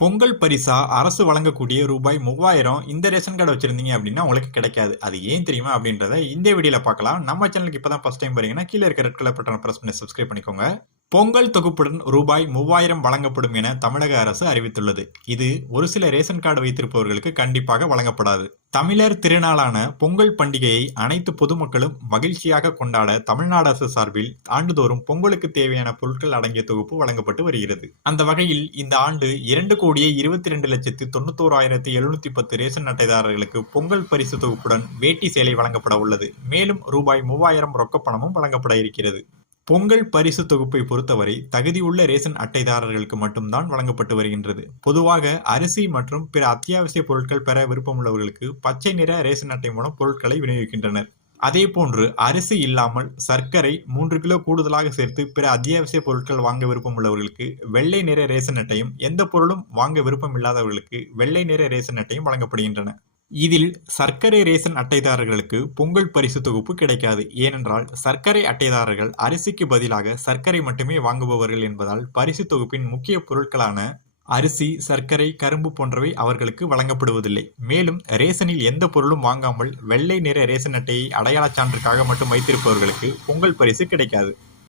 பொங்கல் பரிசா அரசு வழங்கக்கூடிய ரூபாய் 3000 இந்த ரேஷன் கார்டு வச்சிருந்தீங்க அப்படின்னா உங்களுக்கு கிடைக்காது. அது ஏன் தெரியுமா அப்படின்றத இந்த வீடியோல பார்க்கலாம். நம்ம சேனலுக்கு இப்பதான் ஃபர்ஸ்ட் டைம் பாத்தீங்கன்னா கீழே இருக்க ரெட் கலர் பட்டனை பிரஸ் பண்ணி சப்ஸ்கிரைப் பண்ணிக்கோங்க. பொங்கல் தொகுப்புடன் ரூபாய் 3000 வழங்கப்படும் என தமிழக அரசு அறிவித்துள்ளது. இது ஒரு சில ரேஷன் கார்டு வைத்திருப்பவர்களுக்கு கண்டிப்பாக வழங்கப்படாது. தமிழர் திருநாளான பொங்கல் பண்டிகையை அனைத்து பொதுமக்களும் மகிழ்ச்சியாக கொண்டாட தமிழ்நாடு அரசு சார்பில் ஆண்டுதோறும் பொங்கலுக்கு தேவையான பொருட்கள் அடங்கிய தொகுப்பு வழங்கப்பட்டு வருகிறது. அந்த வகையில் இந்த ஆண்டு 2,22,91,710 ரேஷன் அட்டைதாரர்களுக்கு பொங்கல் பரிசு தொகுப்புடன் வேட்டி சேலை வழங்கப்பட உள்ளது. மேலும் ரூபாய் 3000 ரொக்கப்பணமும் வழங்கப்பட இருக்கிறது. பொங்கல் பரிசு தொகுப்பை பொறுத்தவரை தகுதியுள்ள ரேஷன் அட்டைதாரர்களுக்கு மட்டும்தான் வழங்கப்பட்டு வருகின்றது. பொதுவாக அரிசி மற்றும் பிற அத்தியாவசிய பொருட்கள் பெற விருப்பமுள்ளவர்களுக்கு பச்சை நிற ரேஷன் அட்டை மூலம் பொருட்களை விநியோகிக்கின்றனர். அதேபோன்று அரிசி இல்லாமல் சர்க்கரை 3 கிலோ கூடுதலாக சேர்த்து பிற அத்தியாவசிய பொருட்கள் வாங்க விருப்பம் உள்ளவர்களுக்கு வெள்ளை நிற ரேஷன் அட்டையும், எந்த பொருளும் வாங்க விருப்பம் இல்லாதவர்களுக்கு வெள்ளை நிற ரேஷன் அட்டையும் வழங்கப்படுகின்றன. இதில் சர்க்கரை ரேஷன் அட்டைதாரர்களுக்கு பொங்கல் பரிசு தொகுப்பு கிடைக்காது. ஏனென்றால் சர்க்கரை அட்டைதாரர்கள் அரிசிக்கு பதிலாக சர்க்கரை மட்டுமே வாங்குபவர்கள் என்பதால் பரிசு தொகுப்பின் முக்கிய பொருட்களான அரிசி, சர்க்கரை, கரும்பு போன்றவை அவர்களுக்கு வழங்கப்படுவதில்லை. மேலும் ரேஷனில் எந்த பொருளும் வாங்காமல் வெள்ளை நிற ரேஷன் அட்டையை அடையாள சான்றுக்காக மட்டும் வைத்திருப்பவர்களுக்கு பொங்கல் பரிசு கிடைக்காது.